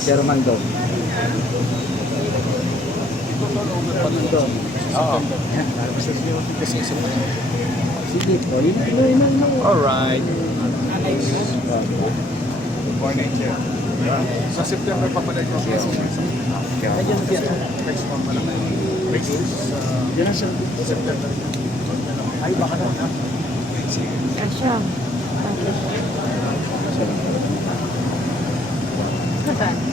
Chairman daw. Oo. Sige po, yun lang. Alright. Good morning, Chair. Sa September pa pala yung next month pa lang next Yan ang September. Ay, baka na. Asya. Thank you.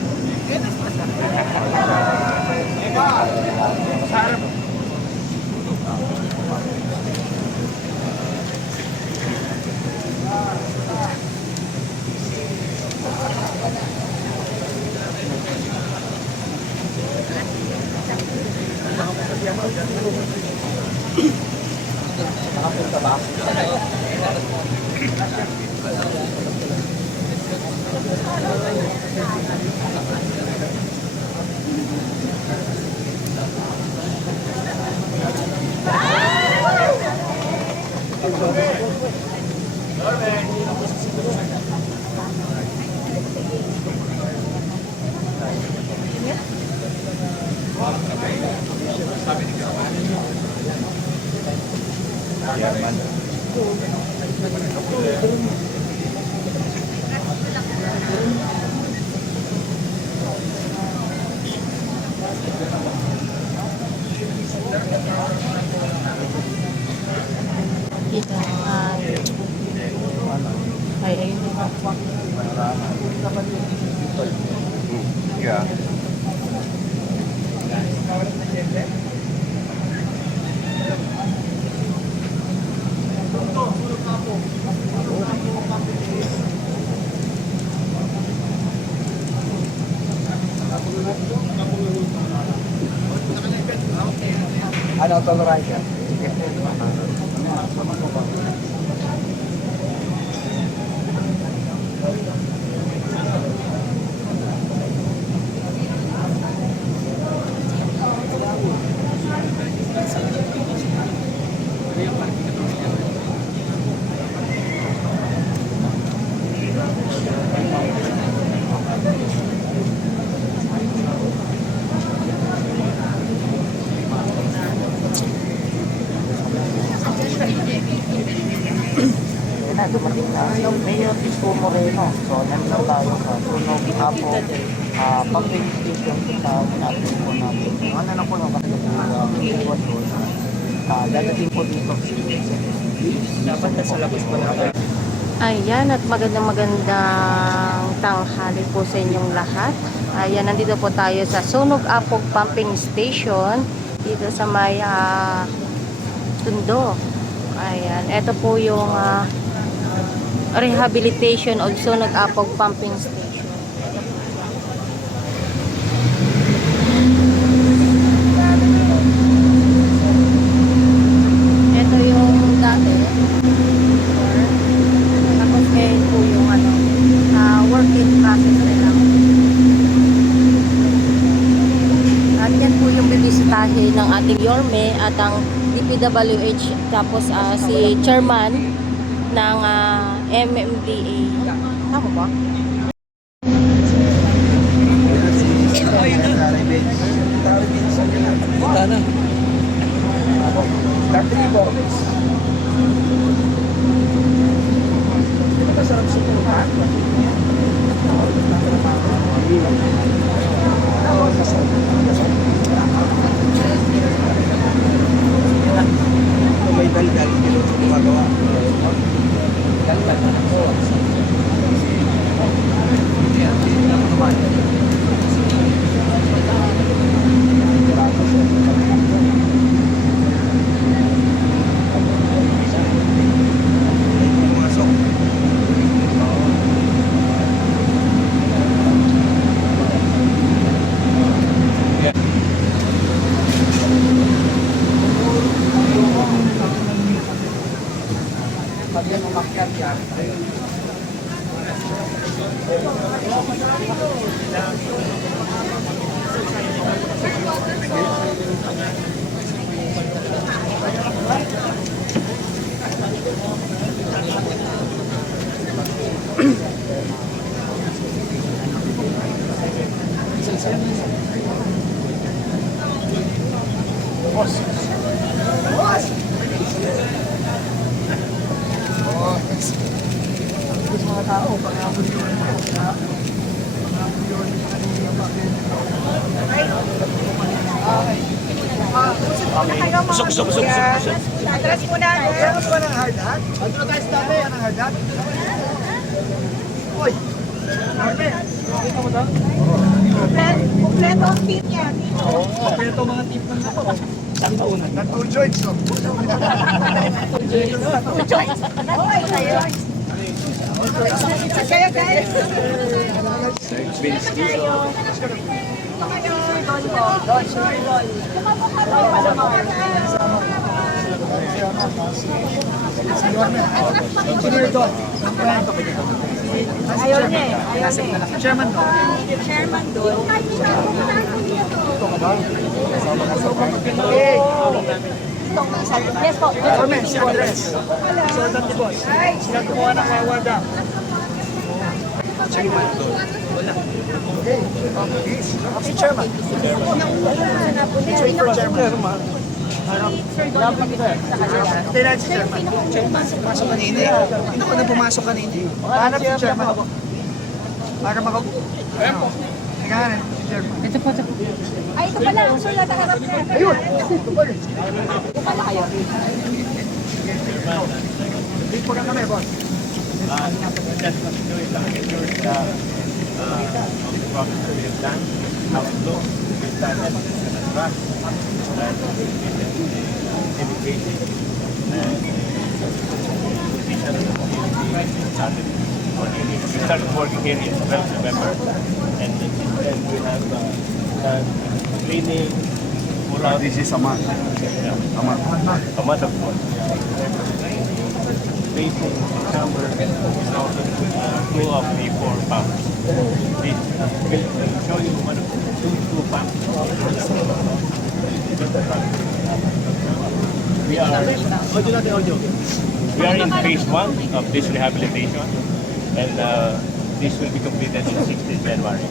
Nakapunta ba? Kita ay ayun. Yeah. Ano, tolerant ka? Dumating na Mayor Isko Moreno. So, nandun tayo sa Sunog Apo Public Station sa natin po natin. Ano na po yung sitwasyon? Dadating po dito. Dapat na sa labas pa natin. Ayan, at magandang tanghali po sa inyong lahat. Ayan, nandito po tayo sa Sunog Apog Pumping Station dito sa may Tondo. Ayan, ito po yung rehabilitation of Sunog Apog Pumping Station. Ito yung dati. Tapos ngayon po yung work in process nila. At yan po yung bibisitahin ng ating Yorme at ang DPWH, tapos si chairman ng MMDA. Tama ba? Punta na. Tartribo. Masarap sumunod. May dal-dal dito gumagawa. Dal-dal na po. Pag yan umakyat yan, pangabot yun. Pangabot yun. Busog. Address muna. Meron ba ng hard hat? Ano tayo sa tabi? Ng hard hat? Uy! Dito mo daw? Kompleto ang team niya. Kompleto mga team ng ako. Nag-tool joints. Kaya guys. Engineer Don. Ayaw niya eh. Chairman Don. Chairman doon. Yes po. Chairman, si Andres. Sultan ni Boss. Sila kumuha ng wawada. Chairman Don. Wala. Okay. Si Chairman. Chairman. Chairman. Tingnan si Chairman. Pasok kanina eh. Hindi ko na pumasok kanina eh. Hanap si Chairman. Para makaupo. Tingnan si Chairman. Ay, ito pala. Ang sulat ang harap niya. Ayun! Ito pa rin. Pala kayo. Big po ka kami, boss. We started working here in 12 November, and then we have cleaning. This is a month. A month of work. Painting, summer, and also two of the 4 pumps. We'll show you one of the two pumps. We are in phase 1 of this rehabilitation, and this will be completed on 16th January.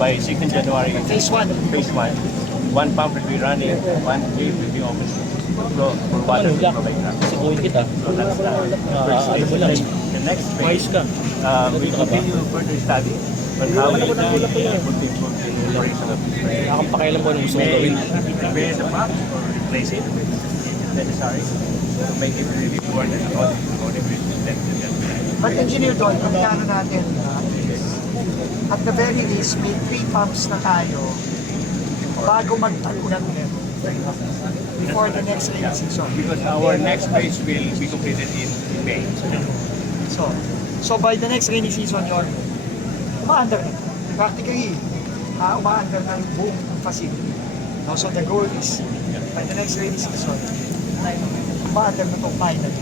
By 16th January, Phase 1. phase 1 pump will be running, one gate will be open for water to provide that. So that's the first stage. The next phase, we continue further study on how we put into operation of this. May the pump or replace it if necessary to make it really work according to the But Engineer Don, ang plano natin at the very least, may 3 pumps na tayo bago mag-tagulan before the next rainy season. Because our next phase will be completed in May. So by the next rainy season, yun, umaandar na. Practically, umaandar na yung buong facility. No, so the goal is, by the next rainy season, umaandar na itong finally.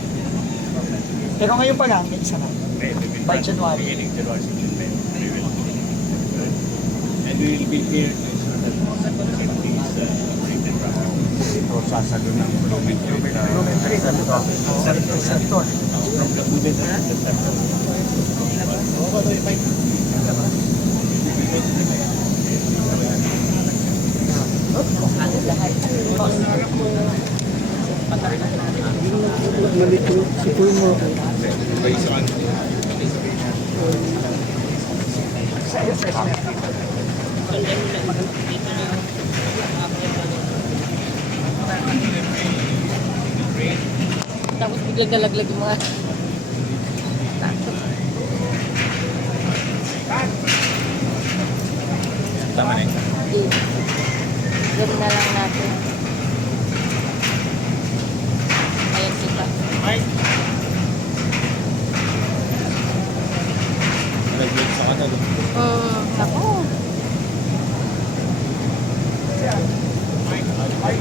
Pero ngayon pa lang, may isa na. By January. Beginning January 16th, we will. And we will be here to ensure that facilities treated properly. Ito sasalo ng Blumentritt. Sector. From the movement of the sector. Tapos biglang nalaglag yung mga... Tama na yun. Gawin na lang natin. Ayan kita. Nag-break sa kanal. Ako. Ay,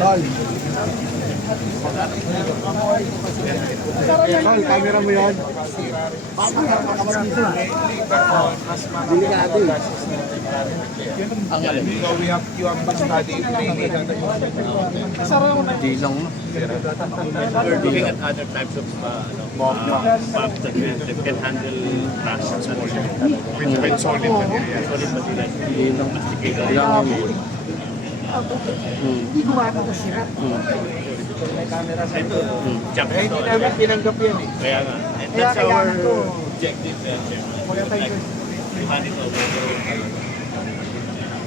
Sol. Sol, camera mo yun. So we have you have to study training. We're looking at other types of pumps that can handle tractions and With solid material. solid materials. Masticated. Hindi gumana na sira. Jump Eh, hindi namin tinanggap yan eh. Kaya nga. And Kaya that's our kailangan to. objective, Chairman. We would like to hand it over to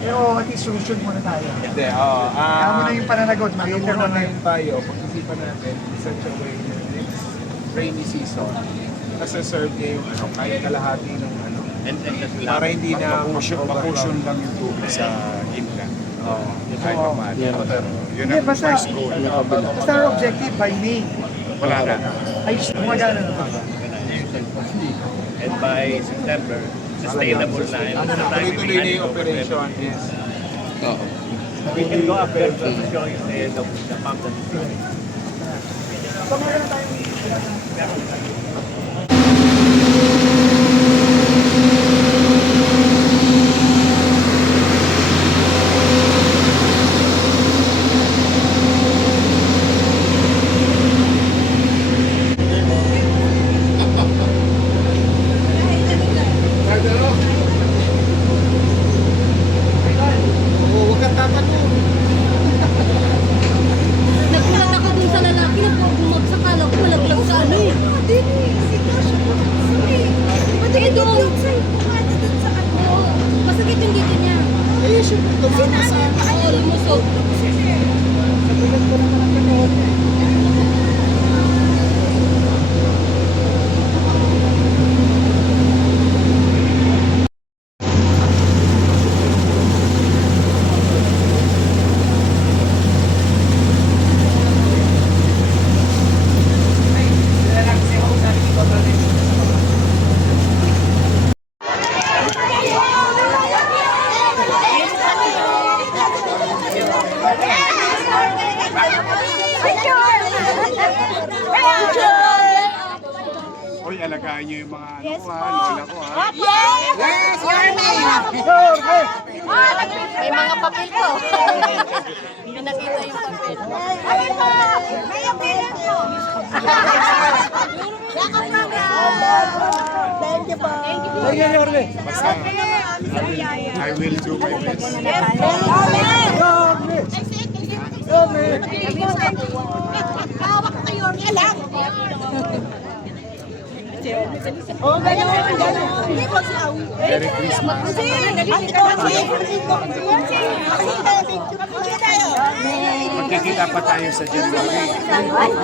Pero at least solution muna tayo. Hindi, Kaya mo na yung pananagot, ano mag-inter muna na ngayon tayo, pag-isipan natin in such a way na next rainy season, nasa-serve niya yung kahit kalahati ng and that will para hindi na makusyon lang yung tubig sa inland. Kahit pa man. Pero yun Hindi, ang basta, first goal. basta our objective by May. Wala na. Ay, gumagana na ba? and by September, sustainable na. And the time we Tuloy-tuloy na hand it yung over to operation. everyone. Yes. We can go up there to show you the pump that is running. So meron na tayong Nagulat ako dun sa lalaki na bumagsak, kala ko malaglag sa ano eh. Pati ito. Masakit yung dito niya. Eh, syempre ito. Oo, lumusog. Hoy, alagaan niyo yung mga lola ko ha. May mga papel ko. Hindi nakita yung papel. I will do my best. Merry Christmas. Magkikita pa tayo sa January.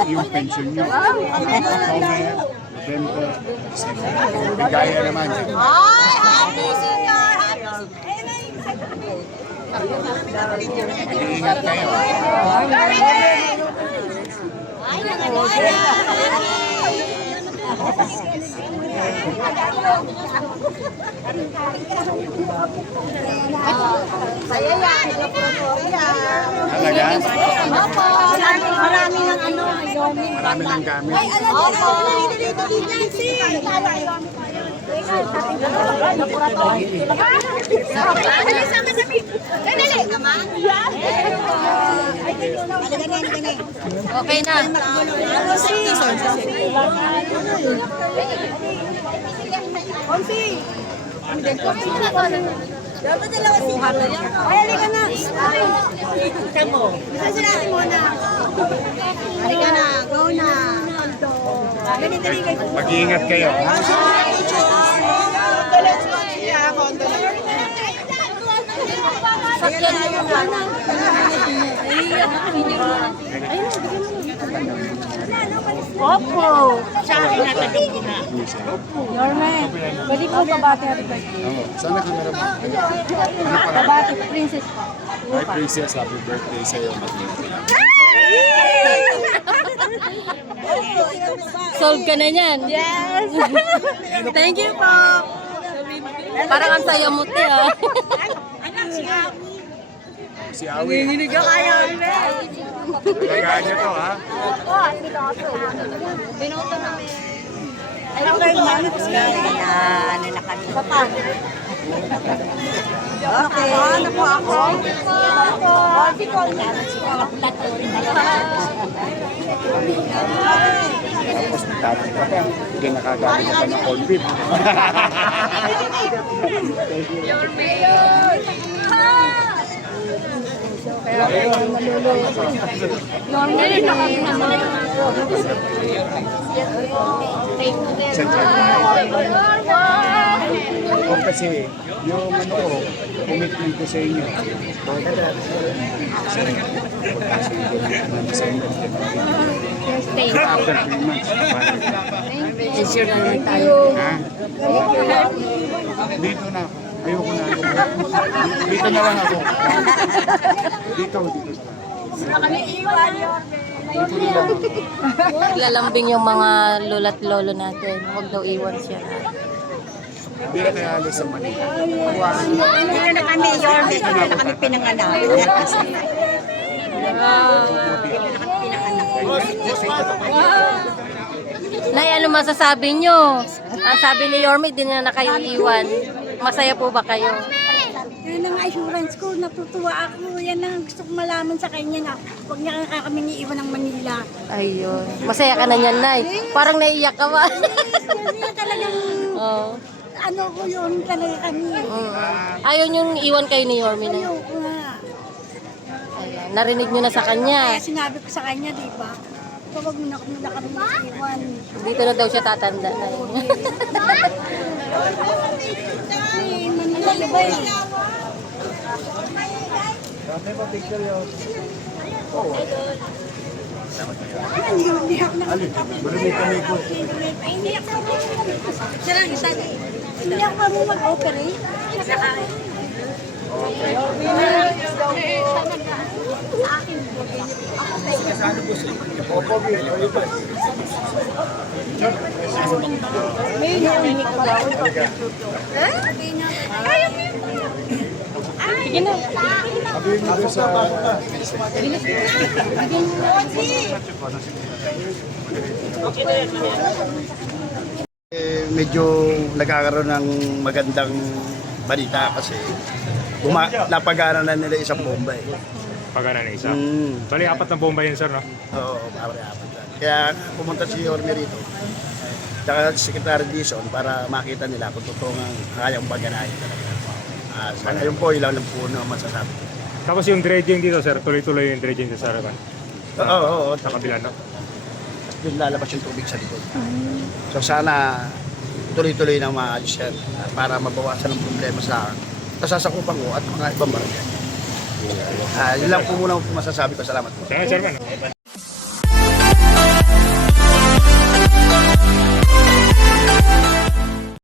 Yung pension nyo. October, November, December. Bigaya naman. Mag-iingat kayo. Talaga? Marami ng ano. Marami ng gamit. Okay na. Dapat dalawa siya. Ay, halika na. Isa mo. Isa natin muna. Halika na. Go na. Ganito rin kayo. Mag-iingat kayo. Sakyan na yung ano. Opo. Sa akin natatingin na. Yorme, pwede po babati ang request. Sana kamera mo. Babati, princess po. Hi Princess, happy birthday sa'yo. Solve ka na niyan. Yes. Thank you po. Parang ang saya mo te ah. Anak siya. Si Awi. Nanginginig ka kaya, Talagaan niyo to, ha? Binoto namin. Ay, okay, mami. Ano na kami. Okay. Ano po ako? Tapos tatay ka pa. Hindi nakagamit ka pa ng corn beef. O kasi yung ano ko, commitment ko sa inyo. After 3 months. Ensure na naman tayo. Ha? Dito na ako. Ayoko na. Dito na lang ako. Dito sa Lalambing yung mga lola't lolo natin. Huwag daw iwan siya. Hindi na kaya alis sa Manila. Dito na kami, Yorme. Dito na kami pinanganak. Nay, ano masasabi nyo? Ang sabi ni Yorme, di na kayo iwan. Masaya po ba kayo? Yan ang assurance ko, natutuwa ako. Yan ang gusto ko malaman sa kanya na huwag niya kami iiwan ng Manila. Ayun. Masaya ka na niyan, Nay. Parang naiiyak ka ba? Kasi talagang Oo. ano ko yun talaga kami. Ayaw niyong iwan kayo ni Yorme na. Ayoko nga. Ayan. Narinig niyo na sa kanya. Kaya sinabi ko sa kanya, di ba? Huwag mo na kami iiwan. Dito na daw siya tatanda. Nay. Ay, Manila ba eh? Hindi ako Marami kami ko. Ay, hindi ako. Siya lang, isa. Hindi ako marunong mag-operate. May narinig ko daw. Sige na. Sabihin mo doon sa... Medyo nagkakaroon ng magandang balita kasi napagana na nila isang bomba eh. Pagana na isa. Mm. Bali, 4 na bomba yun, sir, no? Oo, apat. Kaya pumunta si Yorme rito. Tsaka si Secretary Dizon para makita nila kung totoo nga kayang paganahin talaga. Sa ngayon po, ilang lang po na masasabi. Tapos yung dredging dito, sir, tuloy-tuloy yung dredging sa Saragan. Oo. Sa kabila, no? Doon lalabas yung tubig sa likod. So sana tuloy-tuloy na maayos yan para mabawasan ang problema sa nasasakupan ko at mga ibang barangay. Yun lang po muna masasabi ko. Salamat po. Kaya, chairman, no?